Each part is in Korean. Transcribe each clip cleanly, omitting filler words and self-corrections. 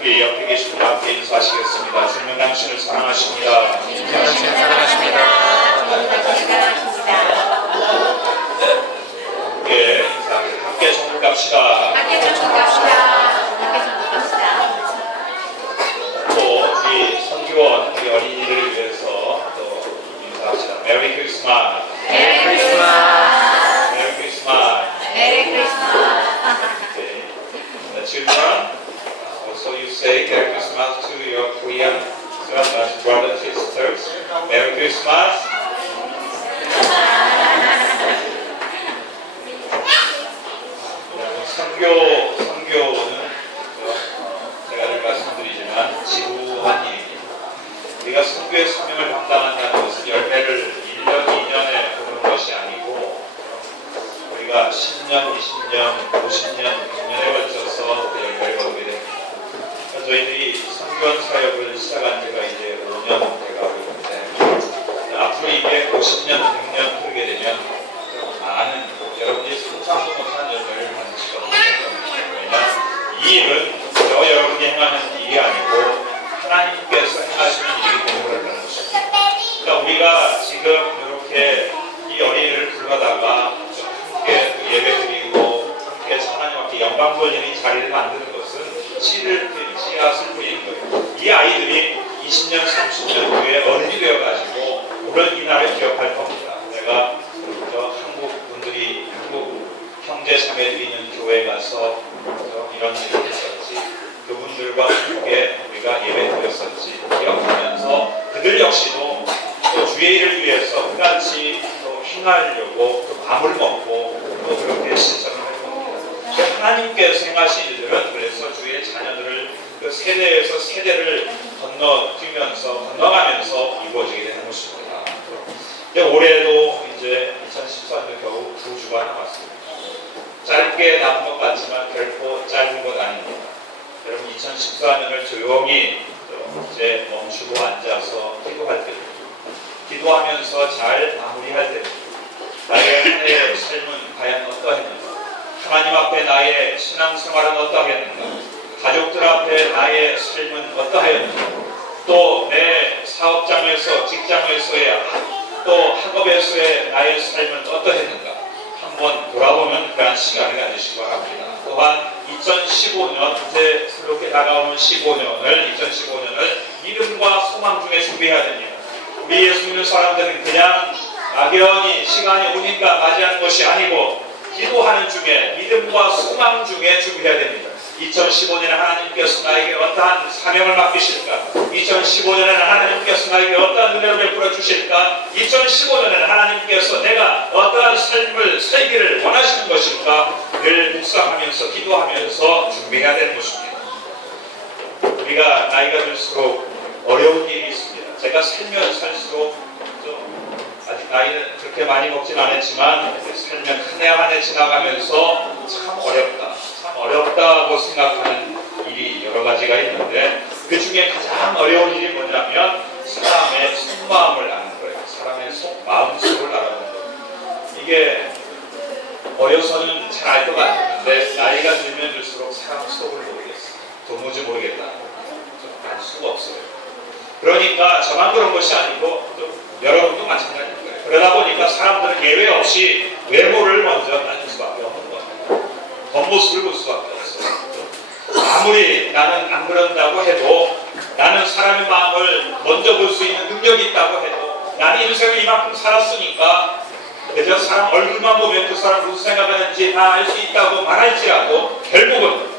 우리 옆에 계신 분 함께 인사하시겠습니다. 주님 당신을 사랑하십니다. 당신을 사랑하십니다. 예, 함께 정복합시다. 또 우리 선교원 우리 어린이들을 위해서 또 인사합시다. 메리 크리스마스. 메리 크리스마스. 메리 크리스마스. 메리 크리스마스. Okay. The children, also you say Merry Christmas to your Korean brothers and sisters. Merry Christmas. 선교는 제가 늘 말씀드리지만 지루한 일입니다. 우리가 선교의 사명을 감당한다는 것은 열매를 1년, 2년에 보는 것이 아니고 우리가 10년, 20년, 50년, 100년에 걸쳐서 그 열매를 거두게 됩니다. 저희들이 선교원 사역을 시작한 지가 이제 5년 돼가고 있는데 앞으로 이게 50년, 100년 흐르게 되면 많은 여러분이 상상도 못한 열매를 받으실 겁니다. 왜냐하면 이 일은 저 여러분이 행하는 일이 아니고 하나님께서 행하시는 일이기 때문에 그런다는 것입니다. 그러니까 우리가 지금 이렇게 이 어린이를 불러다가 함께 예배드리고 함께 하나님 앞에 영광 돌리는 이 자리를 만드는 것은 씨앗을 뿌리는 거예요. 이 아이들이 20년, 30년 후에 어른이 되어가지고 오늘 이 날을 기억할 겁니다. 내가 한국 분들이 한국 형제 자매들이 있는 교회에 가서 이런 일을 했었지. 그분들과 함께 우리가 예배드렸었지. 기억하면서 그들 역시도 또 주의 일을 위해서 끝같이 또 행하려고 또 밥을 먹고 또 그렇게 신청을 할 겁니다. 하나님께서 행하신 일들은 그래서 주의 자녀들을 그 세대에서 세대를 건너가면서 이루어지게 되는 것입니다. 올해도 이제 2014년 겨우 2주가 남았습니다. 짧게 남은 것 같지만 결코 짧은 것 아닙니다. 여러분 2014년을 조용히 이제 멈추고 앉아서 기도할 때입니다. 기도하면서 잘 마무리할 때입니다. 나의 한 해의 삶은 과연 어떠했는가? 하나님 앞에 나의 신앙생활은 어떠했는가? 가족들 앞에 나의 삶은 어떠하였는가? 또 내 사업장에서 직장에서의 또 학업에서의 나의 삶은 어떠했는가? 한번 돌아보는 그런 시간을 가지시기 바랍니다. 또한 2015년 이제 새롭게 다가오는 2015년을 믿음과 소망 중에 준비해야 됩니다. 우리 예수 믿는 사람들은 그냥 막연히 시간이 오니까 맞이하는 것이 아니고 기도하는 중에 믿음과 소망 중에 준비해야 됩니다. 2015년에 하나님께서 나에게 어떠한 사명을 맡기실까? 2015년에는 하나님께서 나에게 어떠한 은혜를 베풀어 주실까? 2015년에는 하나님께서 내가 어떠한 삶을 살기를 원하시는 것일까? 늘 묵상하면서 기도하면서 준비해야 되는 것입니다. 우리가 나이가 들수록 어려운 일이 있습니다. 제가 살면 살수록 아직 나이는 그렇게 많이 먹진 않았지만 살면 한 해 한 해 지나가면서 참 어렵다고 생각하는 일이 여러 가지가 있는데 그 중에 가장 어려운 일이 뭐냐면 사람의 속마음을 아는 거예요. 사람의 마음속을 알아보는 거예요. 이게 어려서는 잘 알 것 같았는데 나이가 들면 들수록 사람 속을 모르겠어요. 도무지 모르겠다. 알 수가 없어요. 그러니까 저만 그런 것이 아니고 여러분도 마찬가지일 거예요. 그러다 보니까 사람들은 예외 없이 외모를 먼저 따질 수밖에 없는 거예요. 겉모습을 볼 수밖에 없어요. 아무리 나는 안 그런다고 해도 나는 사람의 마음을 먼저 볼 수 있는 능력이 있다고 해도 나는 인생을 이만큼 살았으니까 그저 사람 얼굴만 보면 그 사람 무슨 생각하는지 다 알 수 있다고 말할지라도 결국은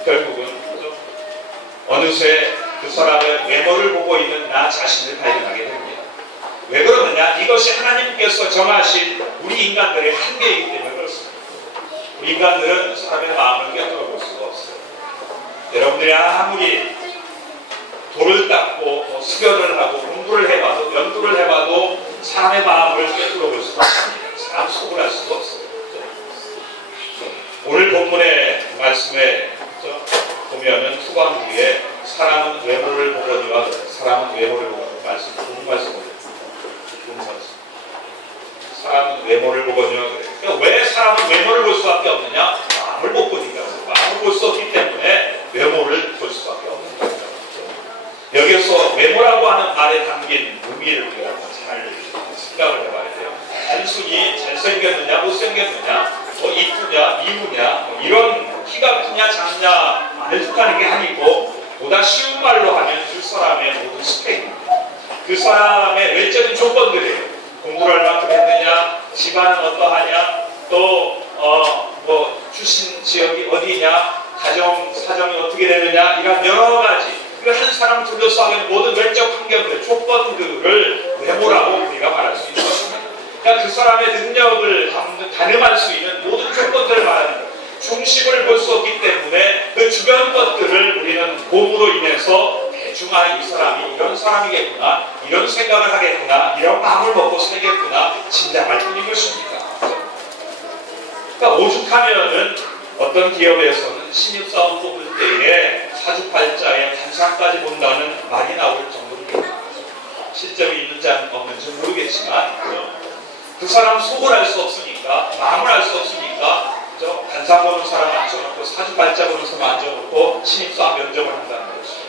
어느새 그 사람의 외모를 보고 있는 나 자신을 발견하게 됩니다. 왜 그러느냐? 이것이 하나님께서 정하신 우리 인간들의 한계이기 때문에 그렇습니다. 우리 인간들은 사람의 마음을 꿰뚫어 볼 수가 없어요. 여러분들이 아무리 돌을 닦고 수련을 하고 공부를 해봐도 연구를 해봐도 사람의 마음을 꿰뚫어 볼 수가 없습니다. 사람 속을 알 수가 없어요. 오늘 본문의 말씀에 보면은 후반부에 사람은 외모를 보거니와 사람은 외모를 보거니 말씀 사람은 외모를 보거니와 그래. 그러니까 왜 사람은 외모를 볼 수밖에 없느냐? 마음을 못 보니까 마음을 볼 수 없기 때문에 외모를 볼 수밖에 없는 거예요. 외모라고 하는 말에 담긴 의미를 우리가 잘 생각을 해봐야 돼요. 단순히 잘생겼느냐 못생겼느냐 뭐 이쁘냐 미우냐 뭐 이런 키가 크냐 작냐 안 해석하는 게 아니고 보다 쉬운 말로 하면 그 사람의 모든 스펙입니다. 그 사람의 외적인 조건들이에요. 공부를 얼마큼 했느냐, 집안은 어떠하냐, 또 뭐 출신 지역이 어디냐, 가정 사정이 어떻게 되느냐 이런 여러 가지 한 사람 둘러싸는 모든 외적 환경들, 조건들을 외모라고 우리가 말할 수 있는 것입니다. 그러니까 그 사람의 능력을 가늠할 수 있는 모든 조건들을 말하는 거예요. 중심을 볼 수 없기 때문에 그 주변 것들을 우리는 몸으로 인해서 대충 이 사람이 이런 사람이겠구나, 이런 생각을 하겠구나, 이런 마음을 먹고 살겠구나 짐작할 뿐인 것입니다. 그러니까 오죽하면은 어떤 기업에서는 신입사원 뽑을 때에 사주팔자에 단상까지 본다는 말이 나올 정도입니다. 실제로 있는지 없는지 모르겠지만 그 사람 속을 알 수 없으니까, 마음을 알 수 없으니까 단상 보는 사람 앉혀놓고 사주팔자 보는 사람 앉혀놓고 신입사원 면접을 한다는 것이죠.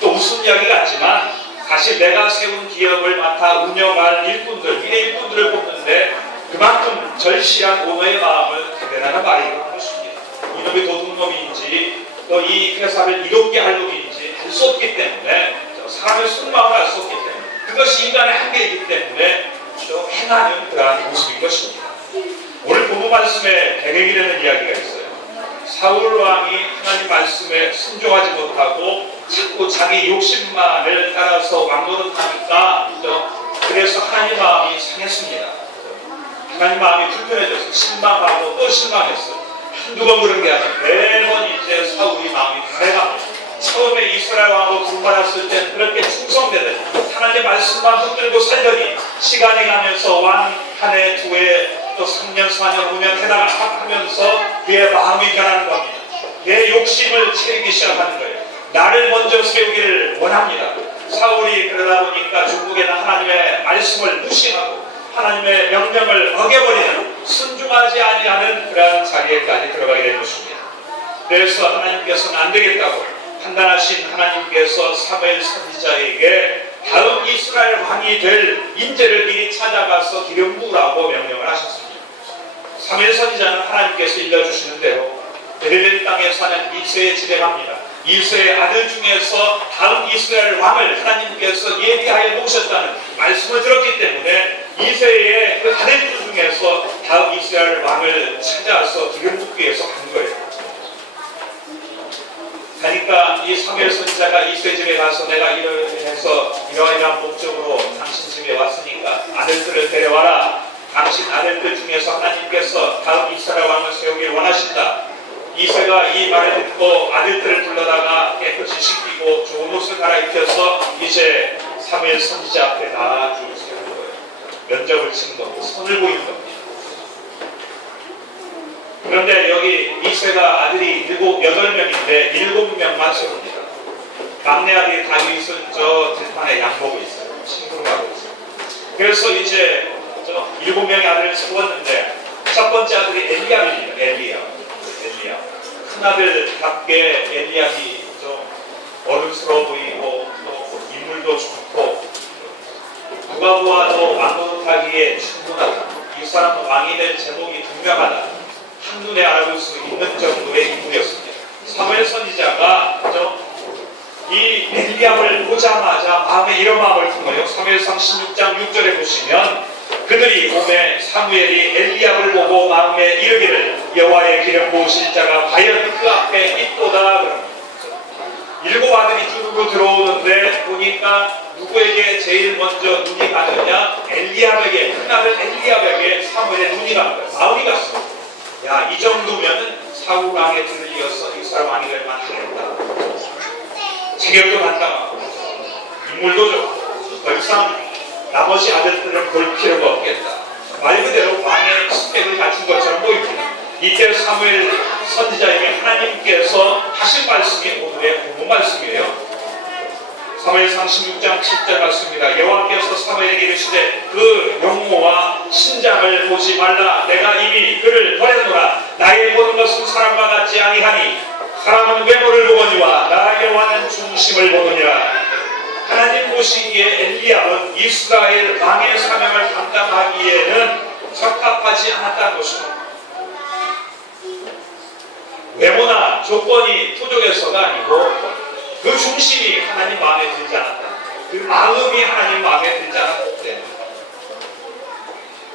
또 웃은 이야기 같지만 사실 내가 세운 기업을 맡아 운영할 일꾼들, 미래 일꾼들을 뽑는데 그만큼 절실한 오너의 마음을 대변하는 말이라는 것입니다. 이놈이 도둑놈인지 또 이 회사를 이롭게 할 놈인지 알 수 없기 때문에 사람의 속마음을 알 수 없기 때문에 그것이 인간의 한계이기 때문에 행하는 그러한 모습인 것입니다. 오늘 본문 말씀에 배경이 되는 이야기가 있어요. 사울 왕이 하나님 말씀에 순종하지 못하고 자꾸 자기 욕심만을 따라서 왕노릇하니까 그래서 하나님 마음이 상했습니다. 하나님 마음이 불편해져서 실망하고 또 실망했어요. 한두 번 그런 게 아니라 매번 이제 사울이 마음이 변해갑니다. 처음에 이스라엘 왕으로 부름받았을 때는 그렇게 충성되듯 하나님의 말씀만 붙들고 살더니 시간이 가면서 왕 한 해, 두 해, 또 3년, 4년, 5년 해나가 하면서 그의 마음이 변하는 겁니다. 내 욕심을 채우기 시작하는 거예요. 나를 먼저 세우기를 원합니다. 사울이 그러다 보니까 중국에는 하나님의 말씀을 무시하고 하나님의 명령을 어겨버리는 순종하지 아니하는 그러한 자리에까지 들어가게 된 것입니다. 그래서 하나님께서는 안 되겠다고 판단하신 하나님께서 사무엘 선지자에게 다음 이스라엘 왕이 될 인재를 미리 찾아가서 기름 부으라고 명령을 하셨습니다. 사무엘 선지자는 하나님께서 일러주시는 대로 베들레헴 땅에 사는 이새에 집에 갑니다. 이새의 아들 중에서 다음 이스라엘 왕을 하나님께서 예비하여 놓으셨다는 말씀을 들었기 때문에 이새의 그 아들들 중에서 다음 이스라엘 왕을 찾아서 기름 붓기 위해서 간 거예요. 그러니까 이 사무엘 선지자가 이새 집에 가서 내가 이러이러한 목적으로 당신 집에 왔으니까 아들들을 데려와라. 당신 아들들 중에서 하나님께서 다음 이스라엘 왕을 세우길 원하신다. 이새가 이 말을 듣고 아들들을 불러다가 깨끗이 씻기고 좋은 옷을 갈아입혀서 이제 사무엘 선지자 앞에 다 줄 세우는 거예요. 면접을 치는 겁니다. 선을 보이는 겁니다. 그런데 여기 이새가 아들이 8명인데 7명만 세웁니다. 막내 아들이 다윗은 저 들판에 양 보고 있어요. 심부름하고 있어요. 그래서 이제 7명의 아들을 세웠는데 첫 번째 아들이 엘리압입니다. 엘리압. 큰아들답게 엘리압이 좀 어른스러워 보이고 또 인물도 좋고 누가 보아도 왕노릇하기에 충분하다. 이 사람은 왕이 될 제목이 분명하다. 한눈에 알아볼 수 있는 정도의 인물이었습니다. 사무엘 선지자가 이 엘리압을 보자마자 마음에 이런 마음을 든 거예요. 사무엘상 16장 6절에 보시면 그들이 오매 사무엘이 엘리압을 보고 마음에 이르기를 여호와의 기름 부으실 자가 과연 그 앞에 있도다. 7 아들이 쭈르르 들어오는데 보니까 누구에게 제일 먼저 눈이 가느냐? 엘리압에게, 큰아들 엘리압에게 사무엘의 눈이 간 거예요. 마음이 갔습니다. 야, 이 정도면은 사울 왕의 뒤를 이어서 이스라엘 왕이 될 만하겠다. 체격도 단단하고 인물도 좋고 더 이상 나머지 아들들을 볼 필요가 없겠다. 말 그대로 왕의 스펙을 갖춘 것처럼 보입니다. 이때 사무엘 선지자에게 하나님께서 하신 말씀이 오늘의 본문 말씀이에요. 사무엘상 16장 7절 말씀입니다. 여호와께서 사무엘에게 이르시되 그 용모와 신장을 보지 말라. 내가 이미 그를 버렸노라. 나의 보는 것은 사람과 같지 아니하니 사람은 외모를 보거니와 나 여호와는 중심을 보느니라. 보시기에 엘리야는 이스라엘 왕의 사명을 감당하기에는 적합하지 않았다는 것입니다. 외모나 조건이 부족해서가 아니고 그 중심이 하나님 마음에 들지 않았다. 그 마음이 하나님 마음에 들지 않았기 때문에.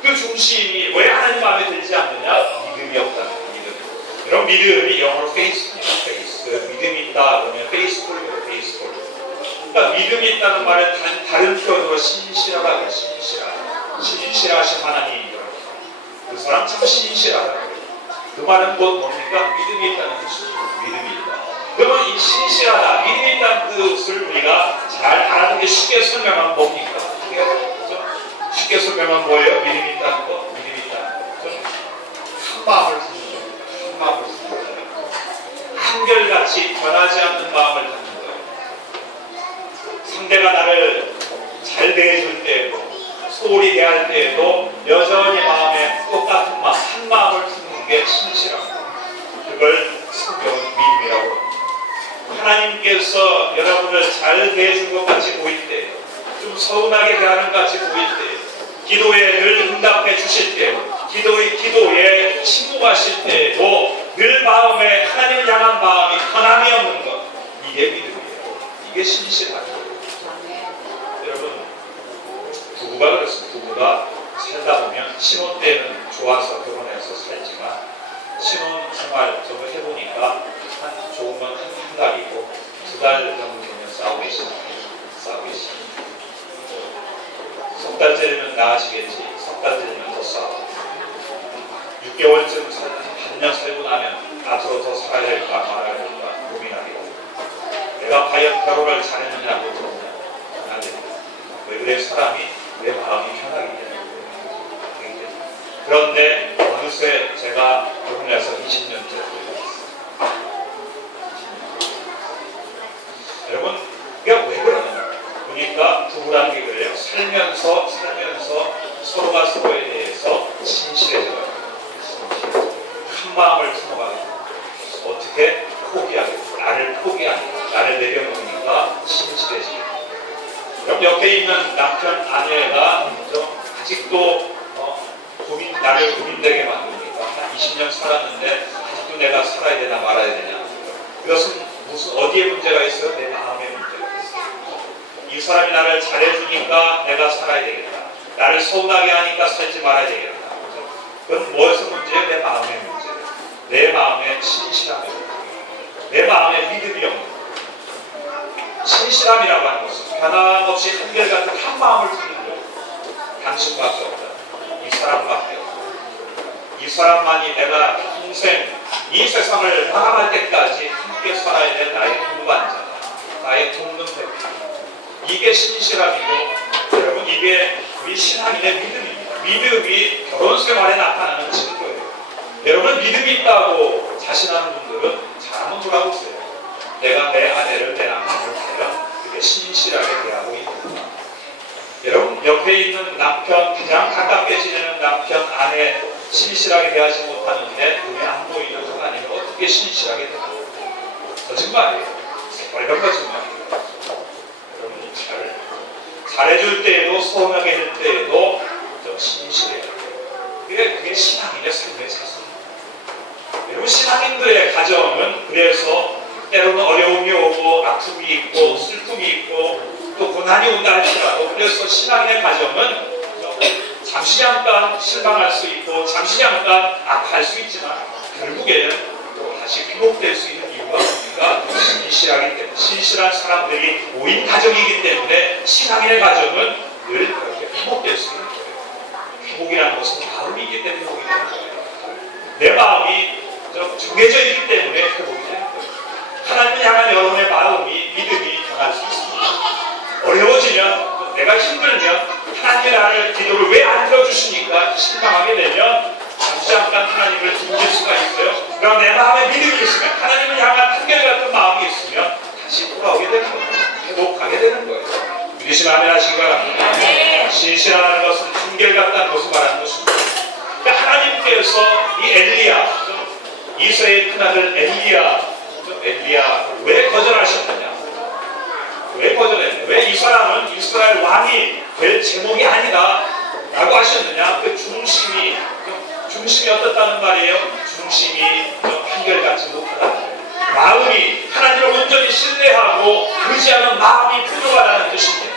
그 중심이 왜 하나님 마음에 들지 않느냐? 믿음이 없다는 거예요. 믿음. 여러분 믿음이 영어로 faith입니다. faith. 그 믿음이 있다 그러면 faithful이에요. faithful. 그러니까 믿음이 있다는 말은 다른 표현으로 신실하다고 해요. 신실하신 하나님이라고. 그 사람 참 신실하다. 그 말은 뭡니까? 믿음이 있다는 뜻이죠. 믿음이 있다. 그러면 이 신실하다, 믿음이 있다는 뜻을 우리가 잘 알아듣기 쉽게 설명하면 뭡니까? 쉽게 설명하면 뭐예요? 믿음이 있다는 거? 믿음이 있다는 거. 한 마음을 품는 거예요. 한 마음을 품는 거예요. 한결같이 변하지 않는 마음을 갖는 거예요. 상대가 나를 잘 대해줄 때에도, 소홀히 대할 때에도 여전히 마음에 똑같은 마음, 한 마음을 품는 게 신실합니다. 그걸 성경은 믿음이라고 합니다. 하나님께서 여러분을 잘 대해준 것 같이 보일 때, 좀 서운하게 대하는 것 같이 보일 때, 기도에 늘 응답해 주실 때, 기도에 침묵하실 때도 늘 마음에 하나님을 향한 마음이 변함이 없는 것, 이게 믿음이에요. 이게 신실한 거예요. 여러분, 부부가 그렇습니다. 부부가 살다 보면 신혼 때는 좋아서 결혼해서 살지만 신혼 생활 저거 해보니까 조금은 한 달이고 2달 정도 되면 싸우기 시작해요. 석 달째면 나아지겠지. 석 달 되면 더 싸워. 6개월쯤 반년 살고 나면 앞으로 더 살아야 될까 말아야 될까 고민하게 되고 내가 과연 결혼을 잘했느냐고 물으면 안 됩니다. 왜 그래? 사람이 내 마음이 편하기 때문에. 그런데 어느새 제가 결혼해서 20년째 되었어요. 여러분, 이게 왜 그러냐? 보니까 부부라는 게 그래요. 살면서 서로가 서로에 대해서 진실해져요. 한 마음을 품어가고 어떻게 포기하겠어? 나를 포기하니까, 나를 내려놓으니까 진실해지고. 여러분 옆에 있는 남편, 아내가 아직도 나를 고민되게 만드니까 한 20년 살았는데 아직도 내가 살아야 되나 말아야 되냐. 그것은 어디에 문제가 있어요? 내 마음에 문제가 있어요. 이 사람이 나를 잘해주니까 내가 살아야 되겠다. 나를 서운하게 하니까 살지 말아야 되겠다. 그건 뭐에서 문제예요? 내 마음의 문제예요. 내 마음의 신실함이 내 마음의 믿음이 없는 거예요. 신실함이라고 하는 것은 변함없이 한결같은 한 마음을 품는 거예요. 당신밖에 없다. 이 사람밖에 없다. 이 사람만이 내가 평생 이 세상을 마감할 때까지 함께 살아야 될 나의 동반자다. 나의 돕는 대표. 이게 신실함이고 여러분 이게 우리 신앙인의 믿음입니다. 믿음이 결혼 생활에 나타나는 증거예요. 여러분 믿음이 있다고 자신하는 분들은 잘 한번 돌아보세요. 내가 내 아내를 내 남편을 대하여 그게 신실하게 대하고 있는가. 여러분 옆에 있는 남편, 가장 가깝게 지내는 남편, 아내 신실하게 대하지 못하는데 눈에 안 보이는 하나님을 어떻게 신실하게 대하고 거짓말이에요. 새빨간 거짓말이에요. 여러분 잘해줄 때에도 서운하게 해줄 때에도 좀 신실해요. 그게 신앙인의 삶의 자세입니다. 여러분 신앙인들의 가정은 그래서 때로는 어려움이 오고 아픔이 있고 슬픔이 있고 또 고난이 온다 할지라도 그래서 신앙인의 가정은 잠시 잠깐 실망할 수 있고 잠시 잠깐 아파할 수 있지만 결국에는 또 다시 회복될 수 있는 이유가 뭡니까? 신실하기 때문에 신실한 사람들이 모인 가정이기 때문에 신앙인의 가정은 늘 그렇게 회복될 수 있는 거예요. 회복이라는 것은 마음이 있기 때문에 회복이 되는 거예요. 내 마음이 정해져 있기 때문에 회복이 되는 거예요. 하나님을 향한 여러분의 마음이 믿음이 변할 수 있습니다. 어려워지면 내가 힘들면 하나님의 나를 기도를 왜 안 들어주시니까 실망하게 되면 잠시 잠깐 하나님을 등질 수가 있어요. 그럼 내 마음에 믿음이 있으면 하나님을 향한 한결같은 마음이 있으면 다시 돌아오게 되는 거예요. 회복하게 되는 거예요. 믿으시면 아멘 하시기 바랍니다. 신실하다는 것은 한결같다는 것을 말하는 것입니다. 그러니까 하나님께서 이 엘리야, 이스라엘 큰아들 엘리야 왜 거절하셨느냐? 왜 거절했냐? 왜 이 사람은 이 이스라엘 왕이 될 제목이 아니다 라고 하셨느냐? 그 중심이 어떻다는 말이에요? 중심이 한결같지 못하다. 마음이 하나님을 온전히 신뢰하고 의지하는 마음이 부족하다는 뜻입니다.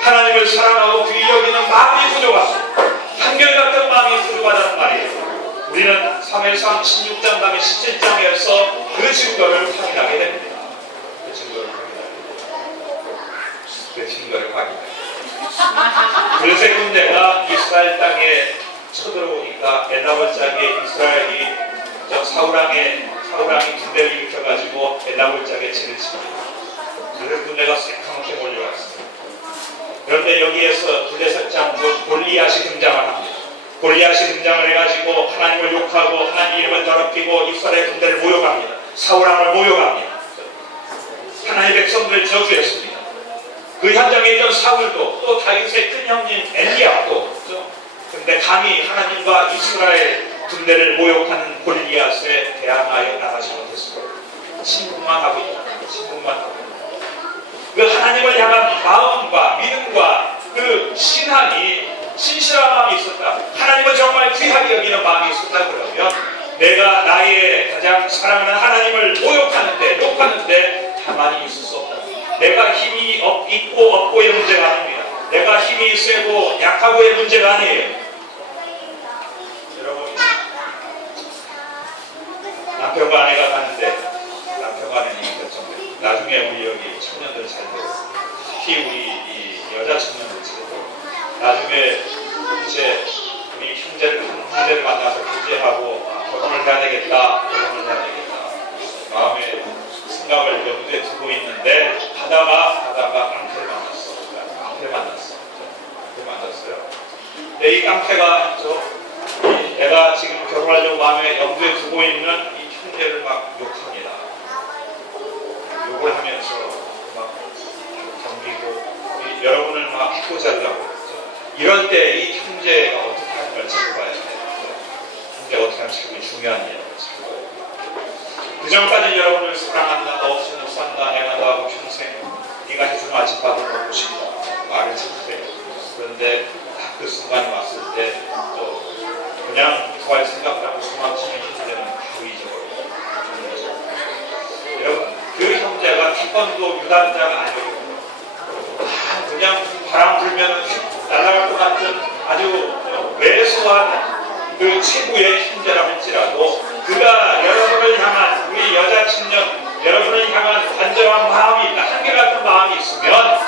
하나님을 사랑하고 귀히 여기는 마음이 부족하고 한결같은 마음이 부족하다는 말이에요. 우리는 3회상 16장 다음에 17장에서 그 증거를 확인하게 됩니다. 그 증거를 확인합니다. 블레셋 군대가 이스라엘 땅에 쳐들어오니까 엘나볼짝에 이스라엘이 사우랑이 군대를 일으켜가지고 엘나볼짝에 진을 칩니다. 블레셋 군대가 새카맣게 몰려왔습니다. 그런데 여기에서 블레셋 장군 골리앗이 등장을 합니다. 골리앗이 등장을 해가지고 하나님을 욕하고 하나님 이름을 더럽히고 이스라엘 군대를 모욕합니다. 사우랑을 모욕합니다. 하나님의 백성들을 저주했습니다. 그 현장에 있던 사울도 또 다윗의 큰 형님 엘리압도 근데 감히 하나님과 이스라엘 군대를 모욕하는 골리앗에 대항하여 나가지 못했습니다. 침묵만 하고 있다. 침묵만 하고 있다. 그 하나님을 향한 마음과 믿음과 그 신앙이 신실한 마음이 있었다. 하나님을 정말 귀하게 여기는 마음이 있었다 그러면 내가 나의 가장 사랑하는 하나님을 모욕하는데 욕하는데 가만히 있을 수 없다. 내가 힘이 있고 없고의 문제가 아닙니다. 내가 힘이 세고 약하고의 문제가 아니에요. 여러분, 남편과 아내가 가는데 남편과 아내는 결정돼요. 나중에 우리 여기 청년들 잘 돼요. 특히 우리 이 여자 청년들 잘 돼요. 나중에 이제 우리 형제를 만나서 교제하고 결혼을 해야 되겠다. 마음에 생각을 염두에 두고 있는데 하다가 깡패를 만났어요. 근데 이 깡패가 내가 지금 결혼하려고 마음에 염두에 두고 있는 이 형제를 막 욕합니다. 욕을 하면서 막 경기고 여러분을 막 해코자려고. 이럴 때 이 형제가 어떻게 하는 걸 지켜봐야 돼요. 형제가 어떻게 하면 참 중요한 일이에요. 그 전까지 여러분을 사랑한다, 너 없이 못 산다, 내가 너하고 평생 네가 해주는 아침밥을 먹고 싶다 말을 못해요. 그런데 그 순간이 왔을 때 또 그냥 구할 생각을 하고 도망치는 형제는 바로 잊어버려요. 여러분, 그 형제가 태권도 유단자가 아니고 그냥 바람 불면 날아갈 것 같은 아주 왜소한 그 최고의 형제라 할지라도 그가 여러분을 향한 우리 여자 청년 여러분을 향한 간절한 마음이 있다. 한결같은 마음이 있으면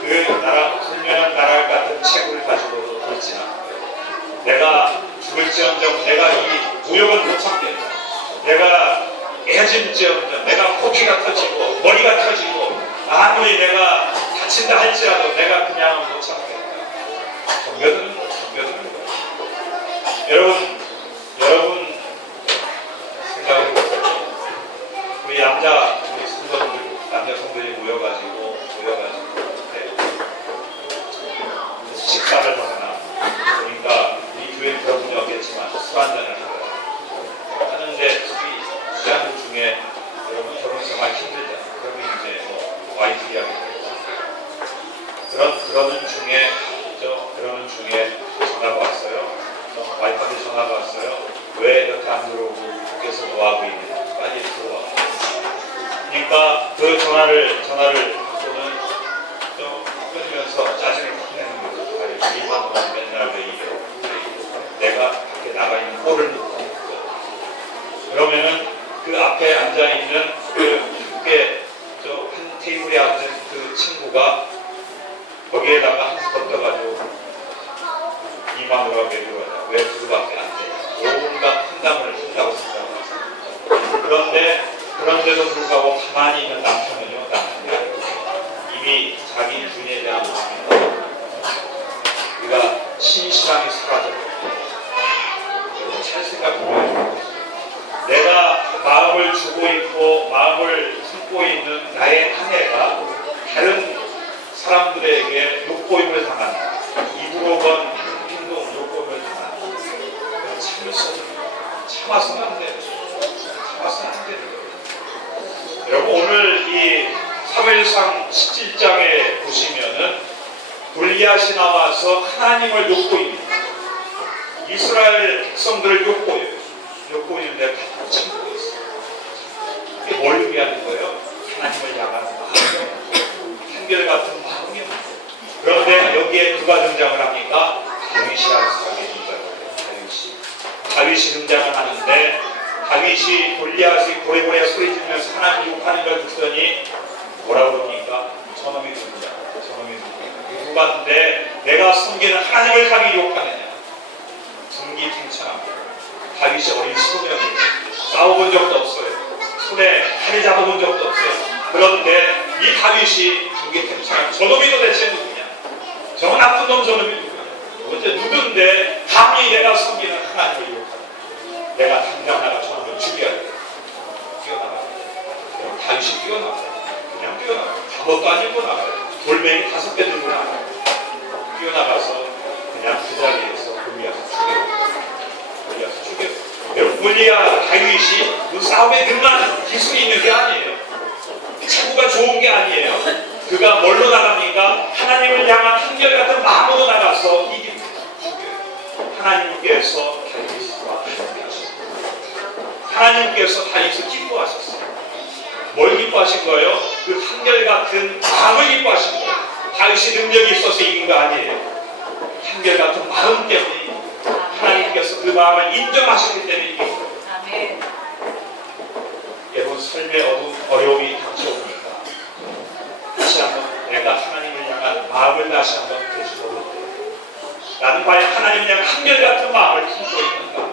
그 불면한 나라 같은 체구를 가지고도 돌지나 내가 죽을지언정 내가 이 무역을 못 참겠다. 내가 애짐지언정 내가 코피가 터지고 머리가 터지고 아무리 내가 다친다 할지라도 내가 그냥 못 참겠다. 정겨드는 거예요. 여러분 생각을 해보세요. 우리 남자 성도들이 모여가지고 식사를 하거나 그러니까 우리 교회 그런 분이 없겠지만 술 한잔을 하는데 수양들 중에 여러분 결혼생활 힘들잖아요. 그러면 이제 와이프 이야기 그러는 중에 전화가 왔어요. 와이프한테 전화가 왔어요. 왜 여태 안 들어오고 밖에서 뭐하고 있느냐. 빨리 들어와. 그러니까 그 전화를 받고는 좀 끊으면서 짜증을 확 내는 거죠. 이만 동안 맨날 왜 이래. 내가 밖에 나가 있는 꼴을 놓고. 그러면은 그 앞에 앉아있는 함께 한 테이블에 앉은 그 친구가 거기에다가 한수 걷어가지고 이만으로 왜 그러냐. 왜 그거밖에 안 돼. 온갖 판단을 한다고 생각합니다. 그런데도 불구하고 가만히 있는 남편은요, 남편이 아니고 이미 자기 주인에 대한 마음이 우리가 신실함이 사라졌고 여러분 잘 생각해보면 내가 마음을 주고 있고 마음을 품고 있는 나의 아내가 다른 사람들에게 욕보임을 당한다. 입으로건 행동 욕보임을 당한다. 참아서는 안 돼요. 참아서는 안 돼요. 여러분 오늘 이 사무엘상 17장에 보시면은 골리앗이 나와서 하나님을 욕보입니다. 이스라엘 백성들을 욕보이는데 가득 참고 있어요. 이게 뭘 위하는 거예요? 하나님을 향한 마음, 한결같은 마음이요. 그런데 여기에 누가 등장을 합니까? 다윗이라는 사람이 등장을 해요. 다윗이 등장을 하는데 다윗이 골리앗이 고래고래 소리 지르면서 하나님 욕하는 걸 듣더니 뭐라고 그럽니까? 저놈이 누구냐? 누가 근데 내가 섬기는 하나님을 감히 욕하느냐? 등기 칭찬합니다. 다윗이 어린 소년이 싸워본 적도 없어요. 손에 칼을 잡아본 적도 없어요. 그런데 이 다윗이 등기 칭찬하는 저놈이 도대체 누구냐? 저 나쁜 놈 저놈이 누구냐? 도대체 누군데 감히 내가 섬기는 하나님을 욕하느냐? 내가 당장 나가 저놈을 죽여야 돼. 뛰어나가야 돼. 다윗이 뛰어나가요. 그냥 뛰어나가요. 갑옷도 안 입고 나가요. 돌멩이 5개 들고 나가요. 뛰어나가서 그냥 그 자리에서 골리앗을 죽여요. 여러분 골리앗 다윗이 그 싸움에 능한 기술이 있는 게 아니에요. 체구가 좋은 게 아니에요. 그가 뭘로 나갑니까? 하나님을 향한 한결같은 마음으로 나가서 이깁니다. 죽여요. 하나님께서 다윗과 함께 하셨어요. 하나님께서 다윗을 기뻐하셨어요. 뭘 기뻐하신 거예요? 그 한결같은 마음을 기뻐하신 거예요. 다윗이 능력이 있어서 이긴 거 아니에요. 한결같은 마음 때문에 하나님께서 그 마음을 인정하시기 때문에 이긴 거예요. 아멘. 여러분 삶의 어려움이 닥쳐오니까 다시 한번 내가 하나님을 향한 마음을 다시 한번 되짚어볼 때 나는 과연 하나님을 향한 한결같은 마음을 품고 있는가?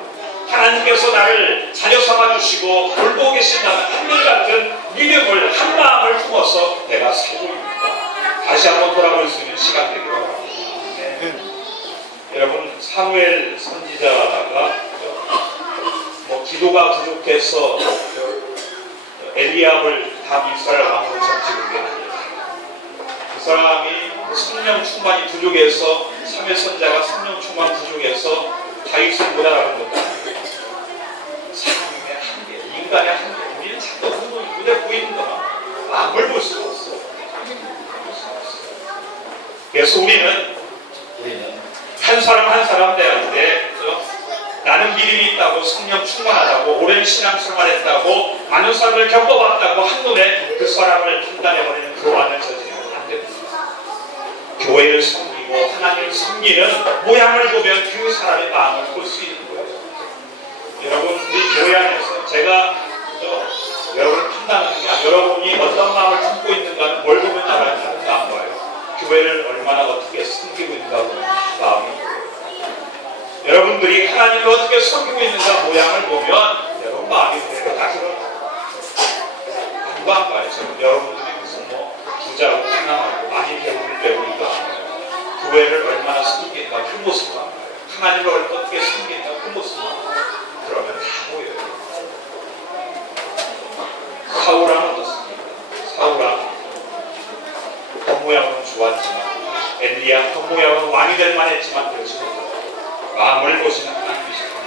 하나님께서 나를 자녀 삼아주시고 돌보고 계신다는 한결같은 믿음을 한 마음을 품어서 내가 살고 있는가? 다시 한번 돌아볼 수 있는 시간 되기를 바랍니다. 여러분 사무엘 선지자가 기도가 부족해서 엘리압을 다 이스라엘 왕으로 점찍은 게 아니에요. 그 사람이 성령 충만이 부족해서 사무엘 선지자가 성령 충만 부족해서 다윗을 못 알아본 것도 아니에요. 사람의 한계, 인간의 한계. 우리는 자꾸 눈에 보이는 거만 마음을 볼 수가 없어요. 그래서 우리는 한 사람 한 사람 대할 때 나는 믿음이 있다고 성령 충만하다고 오랜 신앙생활했다고 많은 사람을 겪어봤다고 한눈에 그 사람을 판단해버리는 그러한 저지는 안 됩니다. 교회를 섬기고 하나님을 섬기는 모양을 보면 그 사람의 마음을 볼 수 있는 거예요. 여러분 우리 교회 안에서 제가 여러분을 판단하는 게 아니라 여러분이 어떤 마음을 품고 있는가는 뭘 보면 알아요? 다른 거 안 봐요. 교회를 얼마나 어떻게 섬기고 있는가 보면 마음이 보여요. 여러분들이 하나님을 어떻게 섬기고 있는가 모양을 보면 여러분 마음이 보여요. 다 들어요. 그거 안 봐요. 여러분들이 무슨 부자고 가난하고 많이 배우니까 교회를 얼마나 섬기는가 그 모습만 봐요. 하나님을 어떻게 섬기는가 그 모습만 봐요. 그러면 다 보여요. 사울왕은 어떻습니까? 사울왕 겉모양은 좋았지만 엘리야 겉모양은 왕이 될 만했지만 그렇지 못하고 마음을 보시는 하나님이십니다.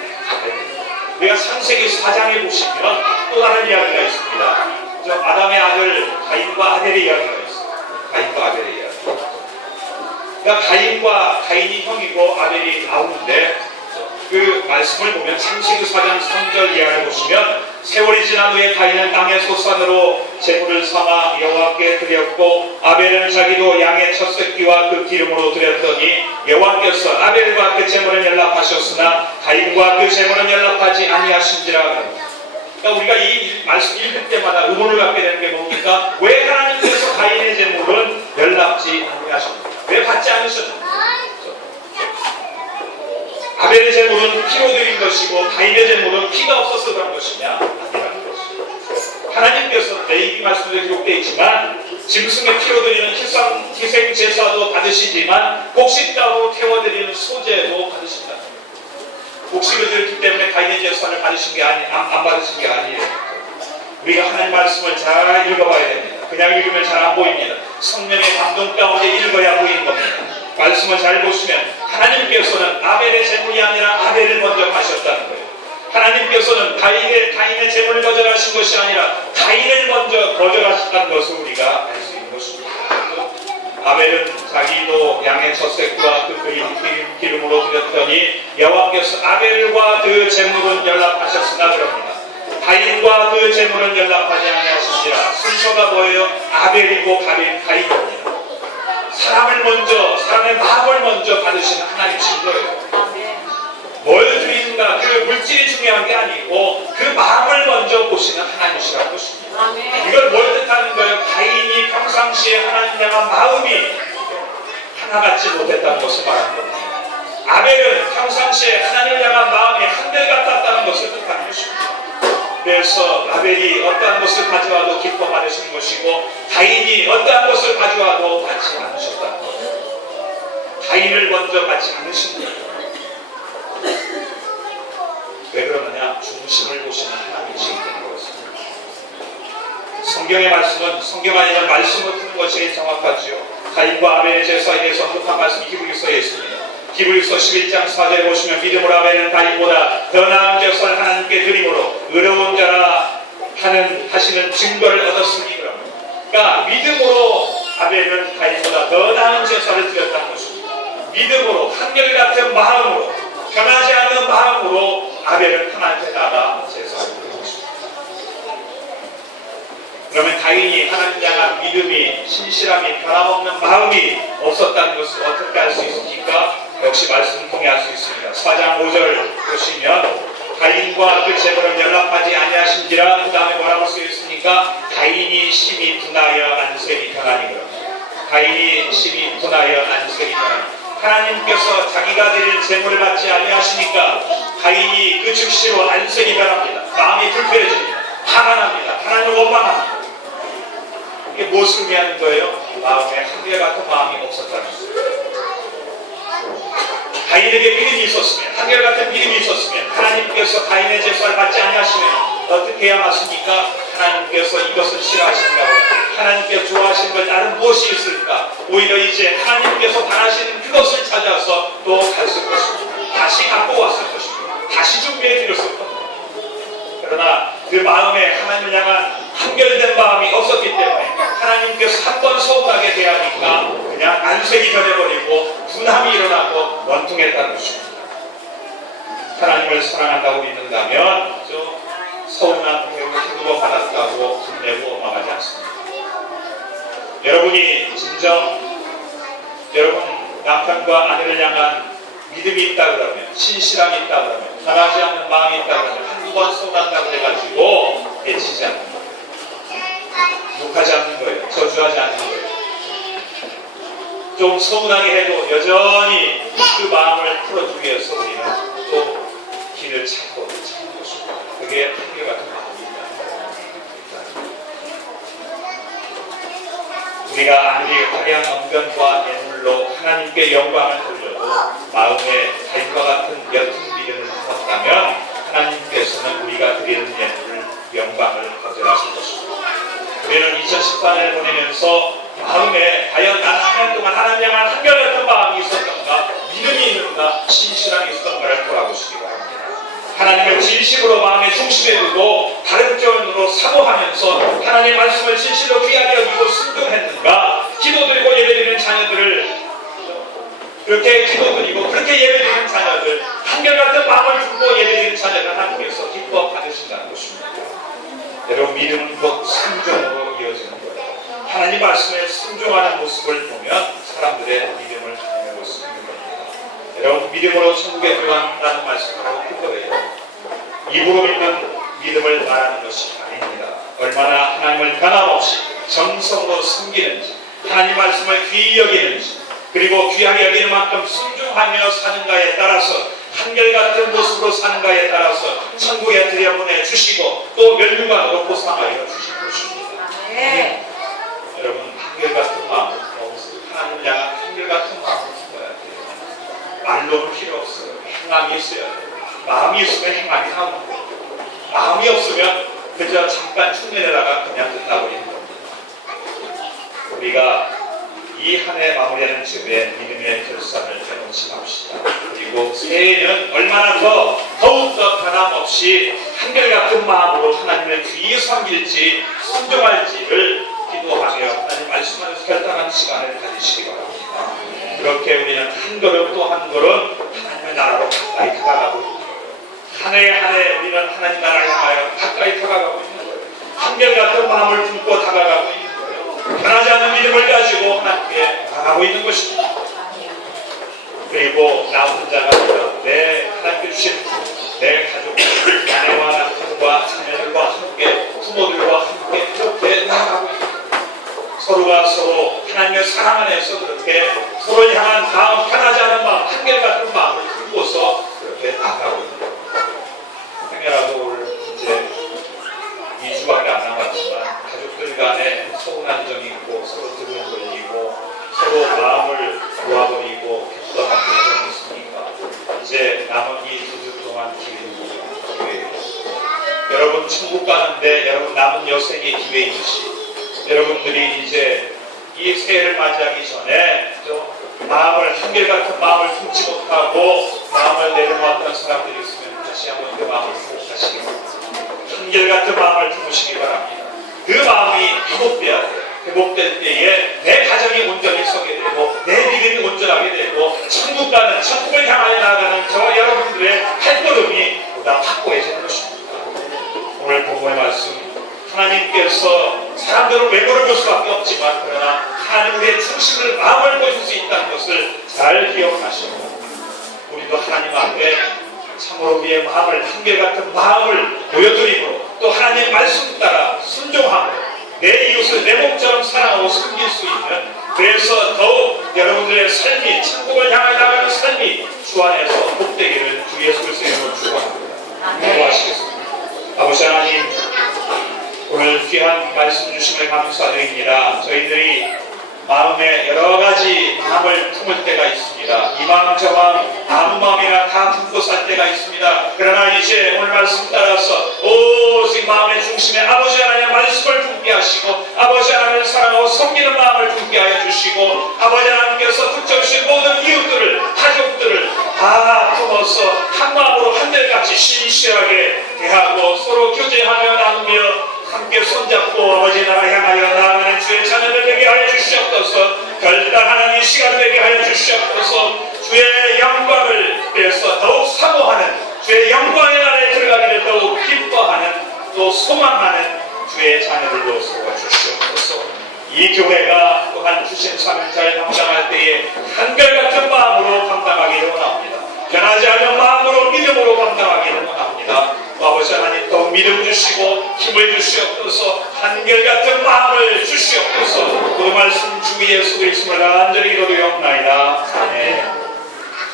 우리가 창세기 4장에 보시면 또 다른 이야기가 있습니다. 저 아담의 아들 가인과 아벨의 이야기가 있어요. 가인과 아벨의 이야기. 그러니까 가인이 형이고 아벨이 아우인데 그 말씀을 보면 창세기 4장 3절 이하를 보시면 세월이 지난 후에 가인은 땅의 소산으로 제물을 삼아 여호와께 드렸고 아벨은 자기도 양의 첫 새끼와 그 기름으로 드렸더니 여호와께서 아벨과 그 제물은 연락하셨으나 가인과 그 제물은 연락하지 아니하신지라. 그러니까 우리가 이 말씀 읽을 때마다 의문을 갖게 되는 게 뭡니까? 왜 하나님께서 가인의 제물은 연락지 아니하십니까? 왜 받지 않으셨는가? 아벨의 제물은 피로 드린 것이고 가인의 제물은 피가 없어서 그런 것이냐? 아니라는 것이죠. 하나님께서 레위기 말씀에 기록되어 있지만 짐승의 피로 드리는 희생 제사도 받으시지만 곡식 따로 태워드리는 소제도 받으신다. 곡식을 드렸기 때문에 가인의 제사를 받으신 게 안 받으신 게 아니에요. 우리가 하나님 말씀을 잘 읽어봐야 됩니다. 그냥 읽으면 잘 안 보입니다. 성령의 감동 가운데 읽어야 보이는 겁니다. 말씀을 잘 보시면 하나님께서는 아벨의 제물이 아니라 아벨을 먼저 하셨다는 거예요. 하나님께서는 가인의 제물을 거절하신 것이 아니라 가인을 먼저 거절하셨다는 것을 우리가 알 수 있는 것입니다. 아벨은 자기도 양의 젖새끼와 그 기름으로 드렸더니 여호와께서 아벨과 그 제물은 연락하셨으나 그럽니다. 가인과 그 제물은 연락하지 아니하시니라. 순서가 뭐예요? 아벨이고 가인입니다. 사람의 마음을 먼저 받으시는 하나님이신 거예요. 뭘 드리는가, 그 물질이 중요한 게 아니고 그 마음을 먼저 보시는 하나님이시라는 것입니다. 이걸 뭘 뜻하는 거예요? 가인이 평상시에 하나님 향한 마음이 하나같지 못했다는 것을 말하는 겁니다. 아벨은 평상시에 하나님을 향한 마음이 한결같았다는 것을 뜻하는 것입니다. 그래서 아벨이 어떠한 것을 가져와도 기뻐 받으시는 것이고 가인이 어떠한 것을 가져와도 받지 않으셨다는 거예요. 가인을 먼저 받지 않으신 거예요. 왜 그러느냐? 중심을 보시는 하나님이시기 때문에 그렇습니다. 성경의 말씀은 성경 아니면 말씀을 듣는 것이 제일 정확하지요. 가인과 아벨의 제사에 대해서 언급한 말씀이 히브리서에 있습니다. 히브리서 11장 4절에 보시면 믿음으로 아벨은 가인보다 더 나은 제사를 하나님께 드림으로 의로운 자라 하시는 증거를 얻었으니 그럽니다. 그러니까 믿음으로 아벨은 가인보다 더 나은 제사를 드렸다는 것입니다. 믿음으로 한결같은 마음으로 변하지 않는 마음으로 아벨은 하나님께 나가 제사를 드린 것입니다. 그러면 가인이 하나님 향한 믿음이, 신실함이, 변함없는 마음이 없었다는 것을 어떻게 알 수 있습니까? 역시 말씀을 통해 알 수 있습니다. 4장 5절 보시면 가인과 그 제물은 연락하지 아니하신지라. 그 다음에 뭐라고 쓰여있습니까? 가인이 심히 분하여 안색이 변하니 그럽니다. 가인이 심히 분하여 안색이 변하니, 하나님께서 자기가 드릴 제물을 받지 아니하시니까 가인이 그 즉시로 안색이 변합니다. 마음이 불편해집니다. 화가 납니다. 하나님을 원망합니다. 이게 무엇을 의미하는 거예요? 마음에 한결같은 마음이 없었다는 것입니다. 가인에게 믿음이 있었으면, 한결같은 믿음이 있었으면 하나님께서 가인의 제사를 받지 아니하시면 어떻게 해야 맞습니까? 하나님께서 이것을 싫어하시는가 보다. 하나님께서 좋아하시는 것 다른 무엇이 있을까? 오히려 이제 하나님께서 바라시는 그것을 찾아서 또 갔을 것입니다. 다시 갖고 왔을 것입니다. 다시 준비해 드렸을 겁니다. 그러나 그 마음에 하나님을 향한 한결된 마음이 없었기 때문에 하나님께서 한 번 서운하게 대하니까 그냥 안색이 변해버리고 분함이 일어나고 원통했다는 것입니다. 하나님을 사랑한다고 믿는다면 서운한 배우 한두 번 받았다고 분내고 넘어가지 않습니다. 여러분이 진정 여러분 남편과 아내를 향한 믿음이 있다 그러면, 신실함이 있다 그러면, 변하지 않는 마음이 있다 그러면 한두 번 서운한다고 해가지고 내치지 않는 거예요. 욕하지 않는 거예요. 저주하지 않는 거예요. 좀 서운하게 해도 여전히 그 마음을 풀어주기 위해서 우리는 또 길을 찾는 것입니다. 그게 한결같은 마음입니다. 우리가 아무리 화려한 언변과 예물로 하나님께 영광을 돌려도 마음에 가인과 같은 옅은 믿음을 품었다면 하나님께서는 우리가 드리는 예물을 영광을 거절하실 것입니다. 우리는 2014년을 보내면서 마음에 과연 난 한 년 동안 하나님 향한 한결같은 마음이 있었던가, 믿음이 있는가, 신실함이 있었던가를 돌아보시기 바랍니다. 하나님을 진심으로 마음의 중심에 두고 다른 쪽으로 사모하면서 하나님의 말씀을 진실로 귀하게 여기고 순종했는가, 기도드리고 예배드리는 자녀들을 그렇게 기도드리고 그렇게 예배드리는 자녀들, 한결같은 마음을 두고 예배드리는 자녀를 하나님께서 기뻐 받으신다는 것입니다. 여러분, 믿음은 곧 순종으로 이어지는 거예요. 하나님 말씀에 순종하는 모습을 보면 사람들의 믿음을 가져가고 있는 겁니다. 여러분, 믿음으로 천국에 들어간다는 말씀으로 큰 거예요. 입으로 믿는 믿음을 말하는 것이 아닙니다. 얼마나 하나님을 변함없이 정성으로 섬기는지, 하나님 말씀을 귀히 여기는지, 그리고 귀하게 여기는 만큼 순종하며 사는가에 따라서, 한결같은 모습으로 사는가에 따라서 천국에 들여보내 주시고 또 면류관으로 보상하여 주실 것입니다. 네. 여러분, 한결같은 마음을 하나님 향한 한결같은 마음을 품어야 돼요. 말로는 필요 없어요. 행함이 있어야 돼요. 마음이 있으면 행함이 나오는 거예요. 마음이 없으면 그저 잠깐 흉내내다가 그냥 끝나버리는 겁니다. 우리가 이 한 해 마무리하는 즈음에 믿음의 결산을 해놓지 맙시다. 그리고 새해에는 얼마나 더욱더 변함없이 한결같은 마음으로 하나님을 귀히 섬길지 순종할지를 기도하며 하나님 말씀하면서 결단하는 시간을 가지시기 바랍니다. 그렇게 우리는 한 걸음 또 한 걸음 하나님의 나라로 가까이 다가가고 있는 거예요. 한 해 한 해 우리는 하나님 나라를 향하여 가까이 다가가고 있는 거예요. 한결같은 마음을 품고 다가가고 있는 거예요. 변하지 않는 믿음을 가지고 하나님께 나가고 있는 것입니다. 그리고 나 혼자가 아니라 내 하나님께 주신 내 가족, 아내와 남편과 자녀들과 함께 부모들과 함께 그렇게 나아가고 있는 거예요. 서로가 서로 하나님의 사랑 안에서 그렇게 서로를 향한 마음, 변하지 않은 마음, 한결같은 마음을 품고서 그렇게 나아가고 있는 거예요. 당연하도 오늘 이제 2주밖에 안 남았지만 가족들 간에 서운한 점이 있고 서로 등을 돌리고 서로 마음을 놓아버리고 했던 점이 있으니까 이제 남은 이 2주 동안 기회예요. 여러분 천국 가는데 여러분 남은 여생의 기회이듯이 여러분들이 이제 이 새해를 맞이하기 전에 마음을 한결같은 마음을 품지 못하고 마음을 내려놓았던 사람들이 있으면 다시 한번 그 마음을 회복하시기 바랍니다. 한결같은 마음을 품으시기 바랍니다. 그 마음이 회복돼야 돼요. 회복될 때에 내 가정이 온전히 서게 되고 내 믿음이 온전하게 되고 천국 가는 천국을 향하여 나아가는 저 여러분들의 발걸음이 보다 확고해지는 것입니다. 오늘 본문의 말씀 하나님께서 사람들은 외모를 볼 수밖에 없지만 그러나 하나님 우리의 중심을 마음을 보실 수 있다는 것을 잘 기억하시고 우리도 하나님 앞에 참으로 우리의 마음을 한결같은 마음을 보여드리고 또 하나님의 말씀 따라 순종함으로 내 이웃을 내 몸처럼 사랑하고 섬길 수 있는 그래서 더욱 여러분들의 삶이 천국을 향해 나가는 삶이 주 안에서 복되기를 주 예수 그리스도의 이름으로 축원합니다. 기도하시겠습니다. 아버지 하나님 오늘 귀한 말씀 주심을 감사드립니다. 저희들이 마음에 여러 가지 마음을 품을 때가 있습니다. 이 마음 저 마음 아무 마음이나 다 품고 살 때가 있습니다. 그러나 이제 오늘 말씀 따라서 오직 마음의 중심에 아버지 하나님의 말씀을 품게 하시고 아버지 하나님을 사랑하고 섬기는 마음을 품게 하여 주시고 아버지 하나님께서 붙여주신 모든 이웃들을 가족들을 다 품어서 한 마음으로 한결같이 신실하게 대하고 서로 교제하며 나누며 함께 손잡고 아버지 나라 향하여 나아가는 주의 자녀들 되게 하여 주시옵소서. 결단하는 이 시간 되게 하여 주시옵소서. 주의 영광을 위해서 더욱 사모하는 주의 영광의 나라에 들어가기를 더욱 기뻐하는 또 소망하는 주의 자녀들로 세워 주시옵소서. 이 교회가 또한 주신 사명을 잘 감당할 때에 한결같은 마음으로 감당하기를 원합니다. 변하지 않는 마음으로 믿음으로 감당하기를 원합니다. 아버지 하나님 또 믿음 주시고 힘을 주시옵소서. 한결같은 마음을 주시옵소서. 그 말씀 주 예수 그리스도를 간절히 기도드리옵나이다.